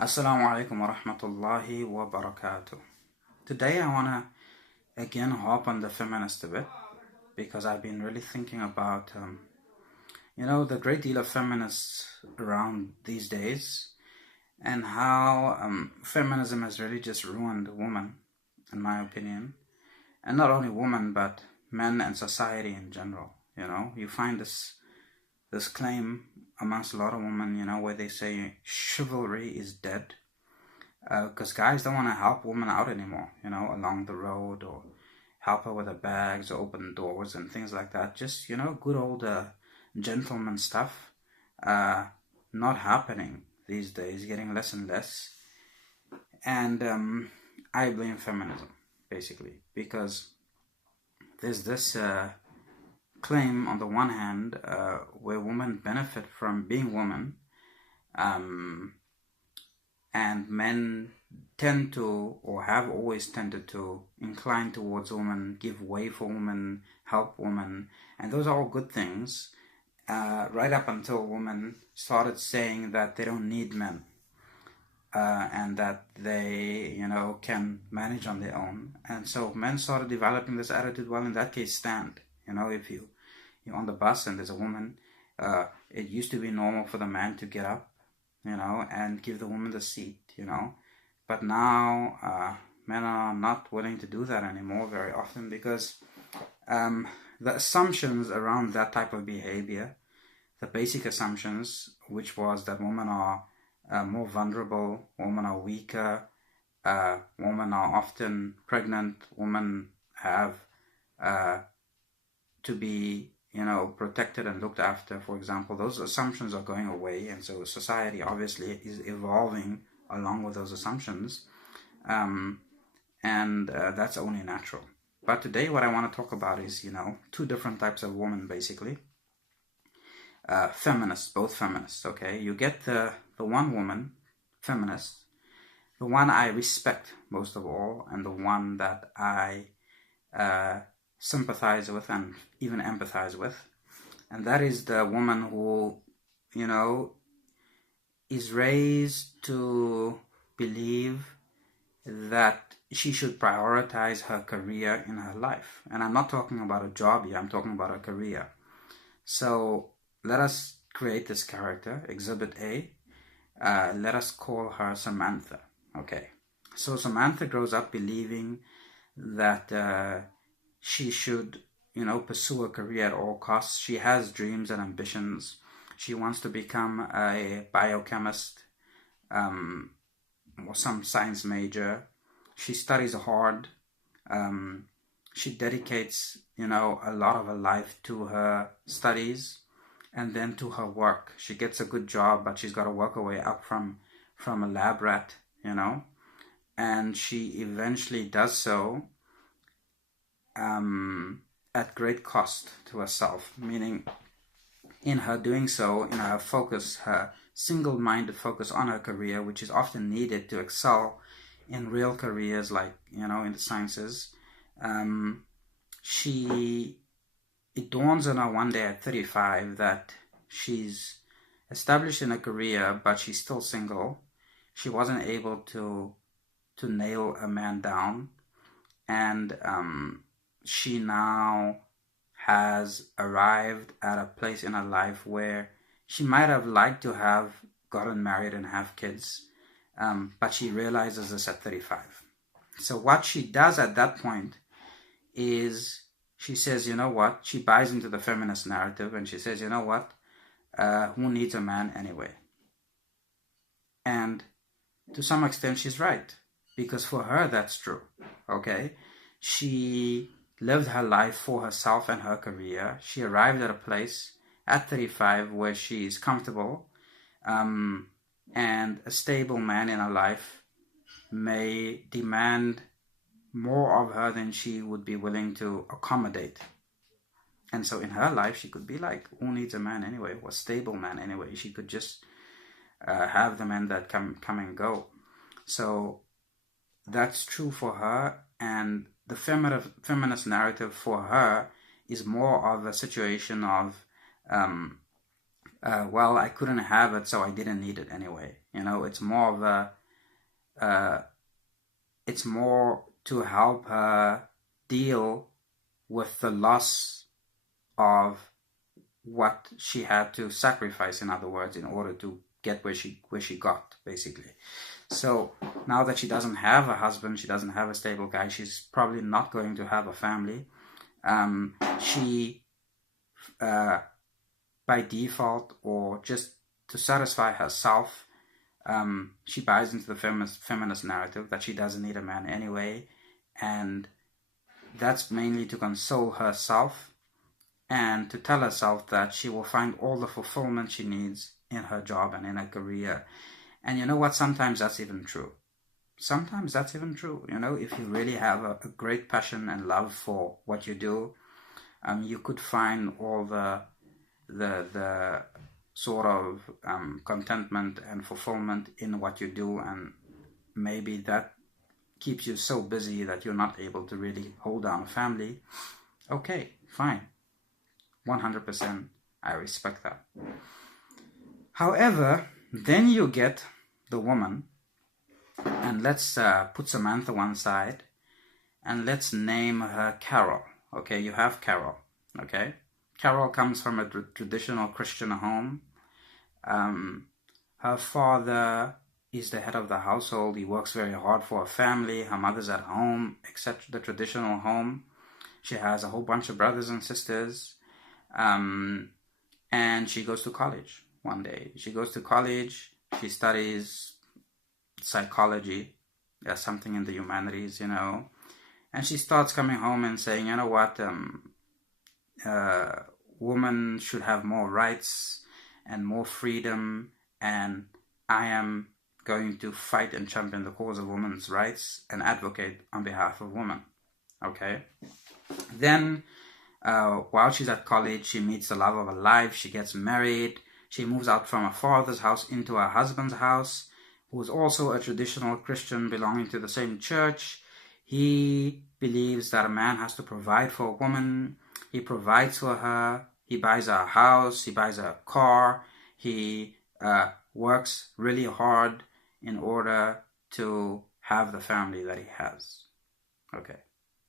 Assalamu alaikum wa rahmatullahi wa barakatuh. Today I want to again hop on the feminist a bit because I've been really thinking about, the great deal of feminists around these days and how feminism has really just ruined women, in my opinion. And not only women, but men and society in general. You find this claim amongst a lot of women, where they say chivalry is dead because guys don't want to help women out anymore, along the road or help her with her bags or open doors and things like that. Just, good old gentleman stuff not happening these days, getting less and less. And I blame feminism, basically, because there's this claim on the one hand where women benefit from being women, and men tend to, or have always tended to, incline towards women, give way for women, help women, and those are all good things, right up until women started saying that they don't need men, and that they, can manage on their own. And so men started developing this attitude, well, in that case, stand. If you're on the bus and there's a woman, it used to be normal for the man to get up, and give the woman the seat, But now men are not willing to do that anymore very often because the assumptions around that type of behavior, the basic assumptions, which was that women are more vulnerable, women are weaker, women are often pregnant, women have to be protected and looked after, for example. Those assumptions are going away, and so society obviously is evolving along with those assumptions, and that's only natural. But today what I want to talk about is, two different types of women, basically. Feminists, both feminists, okay? You get the one woman, feminist, the one I respect most of all, and the one that I sympathize with and even empathize with. And that is the woman who, is raised to believe that she should prioritize her career in her life. And I'm not talking about a job here, I'm talking about a career. So let us create this character, Exhibit A. Let us call her Samantha. Okay. So Samantha grows up believing that she should, pursue a career at all costs. She has dreams and ambitions. She wants to become a biochemist, or some science major. She studies hard. She dedicates, a lot of her life to her studies and then to her work. She gets a good job, but she's got to work her way up from a lab rat, and she eventually does so at great cost to herself, meaning in her doing so, in her focus, her single-minded focus on her career, which is often needed to excel in real careers like, in the sciences, it dawns on her one day at 35 that she's established in a career, but she's still single. She wasn't able to nail a man down, and she now has arrived at a place in her life where she might have liked to have gotten married and have kids, but she realizes this at 35. So what she does at that point is she says, she buys into the feminist narrative and she says, who needs a man anyway? And to some extent she's right, because for her that's true, okay? She lived her life for herself and her career. She arrived at a place at 35 where she's comfortable, and a stable man in her life may demand more of her than she would be willing to accommodate. And so in her life, she could be like, who needs a man anyway? Or a stable man anyway? She could just have the men that come and go. So that's true for her, and the feminist narrative for her is more of a situation of, well, I couldn't have it, so I didn't need it anyway. You know, it's more of it's more to help her deal with the loss of what she had to sacrifice, in other words, in order to get where she got, basically. So now that she doesn't have a husband, she doesn't have a stable guy, she's probably not going to have a family. She by default, or just to satisfy herself, she buys into the feminist narrative that she doesn't need a man anyway, and that's mainly to console herself and to tell herself that she will find all the fulfillment she needs in her job and in her career. And you know what? Sometimes that's even true. Sometimes that's even true. You know, if you really have a great passion and love for what you do, you could find all the sort of contentment and fulfillment in what you do, and maybe that keeps you so busy that you're not able to really hold down a family. Okay, fine. 100%, I respect that. However, then you get the woman, and let's put Samantha one side, and let's name her Carol. Okay, you have Carol. Okay, Carol comes from a traditional Christian home. Her father is the head of the household. He works very hard for her family. Her mother's at home, except the traditional home. She has a whole bunch of brothers and sisters. And she goes to college one day. She goes to college. She studies psychology. There's something in the humanities, you know. And she starts coming home and saying, you know what, women should have more rights and more freedom, and I am going to fight and champion the cause of women's rights and advocate on behalf of women. Okay? Then, while she's at college, she meets the love of her life. She gets married. She moves out from her father's house into her husband's house, who is also a traditional Christian belonging to the same church. He believes that a man has to provide for a woman. He provides for her. He buys her a house. He buys her a car. He works really hard in order to have the family that he has. Okay,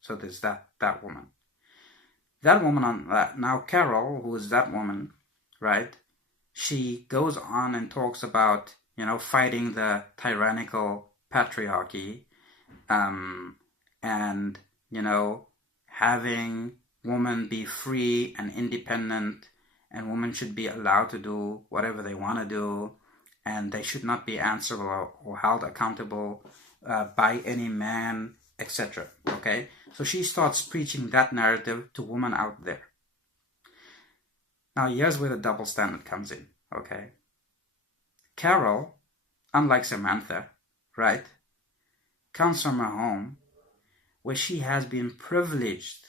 so there's that woman. That woman, now Carol, who is that woman, right? She goes on and talks about, you know, fighting the tyrannical patriarchy, and, you know, having women be free and independent, and women should be allowed to do whatever they want to do, and they should not be answerable or held accountable by any man, etc. Okay, so she starts preaching that narrative to women out there. Now here's where the double standard comes in. Okay, Carol, unlike Samantha, right, comes from a home where she has been privileged,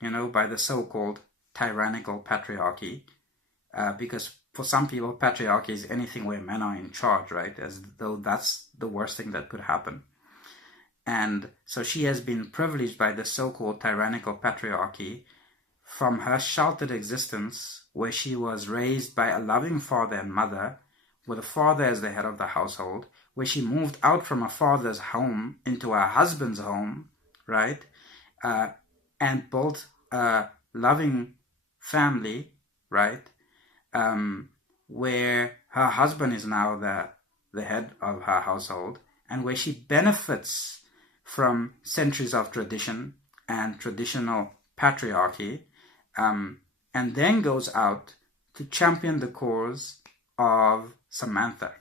you know, by the so-called tyrannical patriarchy, because for some people, patriarchy is anything where men are in charge, right? As though that's the worst thing that could happen. And so she has been privileged by the so-called tyrannical patriarchy from her sheltered existence, where she was raised by a loving father and mother, with a father as the head of the household, where she moved out from her father's home into her husband's home, right? And built a loving family, right? Where her husband is now the head of her household, and where she benefits from centuries of tradition and traditional patriarchy, and then goes out to champion the cause of Samantha.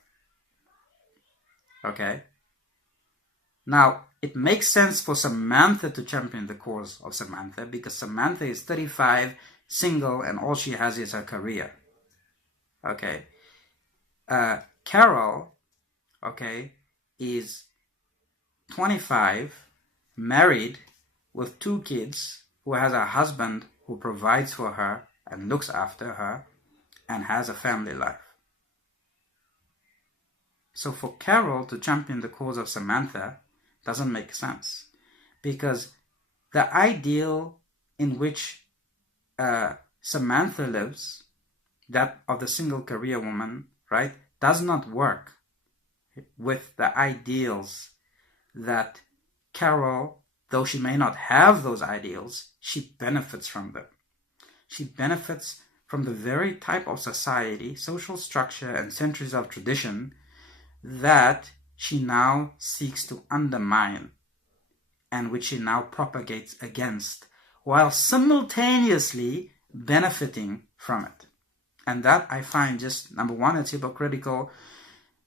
Okay? Now, it makes sense for Samantha to champion the cause of Samantha because Samantha is 35, single, and all she has is her career. Okay? Carol, okay, is 25, married, with 2 kids, who has a husband who provides for her and looks after her, and has a family life. So for Carol to champion the cause of Samantha doesn't make sense, because the ideal in which Samantha lives, that of the single career woman, right, does not work with the ideals that Carol, though she may not have those ideals, she benefits from them. She benefits from the very type of society, social structure, and centuries of tradition that she now seeks to undermine and which she now propagates against, while simultaneously benefiting from it. And that I find just, number one, it's hypocritical,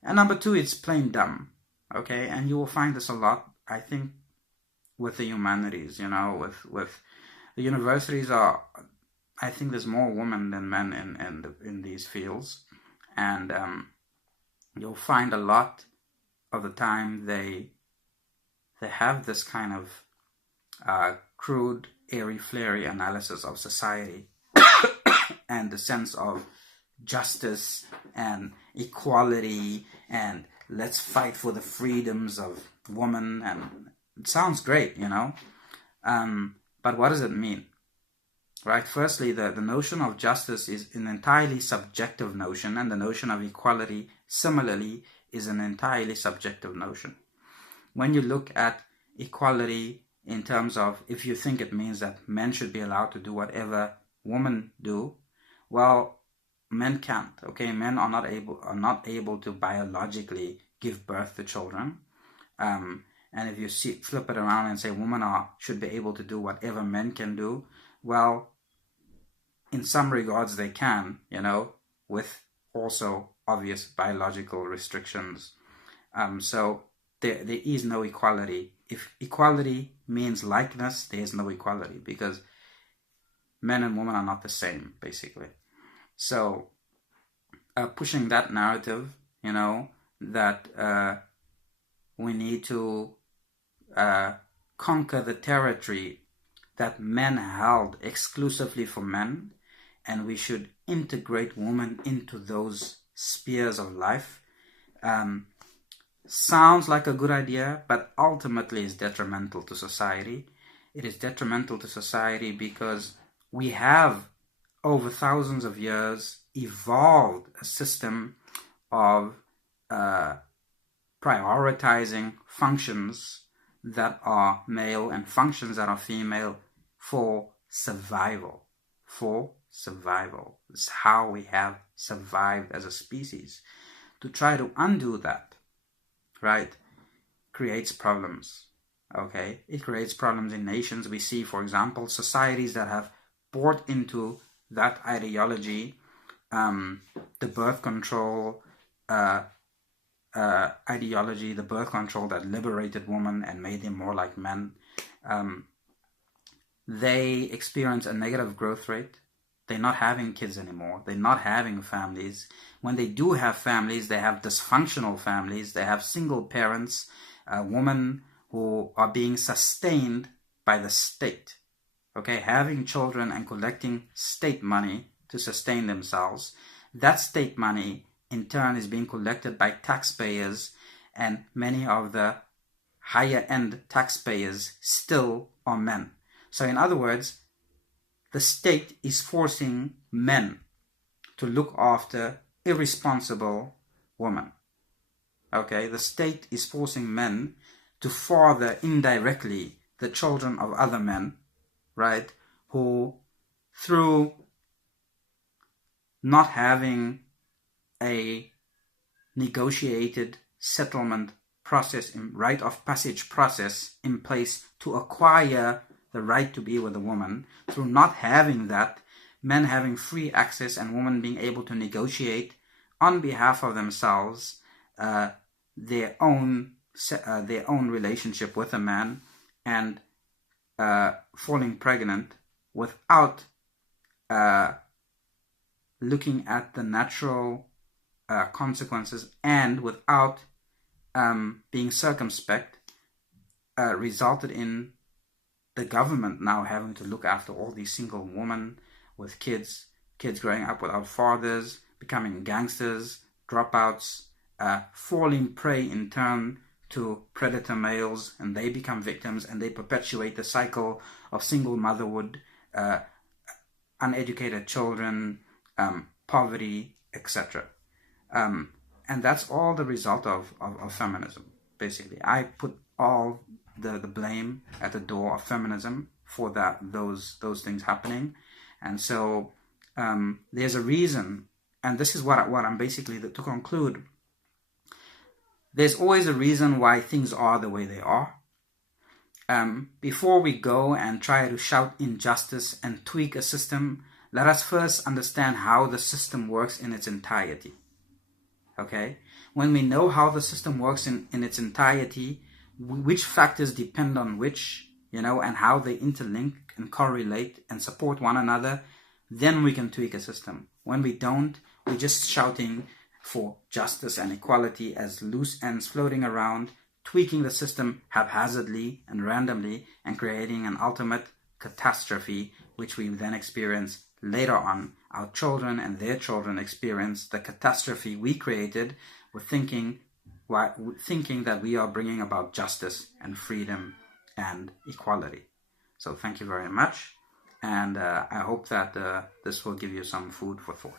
and number two, it's plain dumb. Okay, and you will find this a lot, I think, with the humanities, with the universities I think there's more women than men in these fields, and you'll find a lot of the time they have this kind of crude, airy-flary analysis of society and the sense of justice and equality and let's fight for the freedoms of women, and it sounds great, but what does it mean? Right? Firstly, the notion of justice is an entirely subjective notion, and the notion of equality, similarly, is an entirely subjective notion. When you look at equality in terms of, if you think it means that men should be allowed to do whatever women do, well, men can't. Okay, men are not able to biologically give birth to children. And if you flip it around and say women should be able to do whatever men can do, well, in some regards they can, with also obvious biological restrictions. So there is no equality. If equality means likeness, there is no equality, because men and women are not the same, basically. So pushing that narrative, that we need to conquer the territory that men held exclusively for men, and we should integrate women into those spheres of life, sounds like a good idea, but ultimately is detrimental to society. It is detrimental to society because we have, over thousands of years, evolved a system of prioritizing functions that are male and functions that are female for survival. It's how we have survived as a species. To try to undo that, right, creates problems. Okay, it creates problems in nations. We see, for example, societies that have bought into that ideology, the birth control ideology, the birth control that liberated women and made them more like men. They experience a negative growth rate. They're not having kids anymore. They're not having families. When they do have families, they have dysfunctional families. They have single parents, women who are being sustained by the state. Okay, having children and collecting state money to sustain themselves. That state money, in turn, is being collected by taxpayers, and many of the higher-end taxpayers still are men. So in other words, the state is forcing men to look after irresponsible women. Okay, the state is forcing men to father indirectly the children of other men, right, who through not having a negotiated settlement process, rite of passage process in place to acquire the right to be with a woman, through not having that, men having free access and women being able to negotiate on behalf of themselves their own relationship with a man, and falling pregnant without looking at the natural consequences, and without being circumspect, resulted in the government now having to look after all these single women with kids growing up without fathers, becoming gangsters, dropouts, falling prey in turn to predator males, and they become victims, and they perpetuate the cycle of single motherhood, uneducated children, poverty, etc. and that's all the result of feminism. Basically, I put all the blame at the door of feminism for those things happening. And so there's a reason, and this is what I'm basically, to conclude, there's always a reason why things are the way they are. Before we go and try to shout injustice and tweak a system, let us first understand how the system works in its entirety. Okay? When we know how the system works in its entirety, which factors depend on which, and how they interlink and correlate and support one another, then we can tweak a system. When we don't, we're just shouting for justice and equality as loose ends floating around, tweaking the system haphazardly and randomly, and creating an ultimate catastrophe, which we then experience later on. Our children and their children experience the catastrophe we created with thinking that we are bringing about justice and freedom and equality. So thank you very much, and I hope that this will give you some food for thought.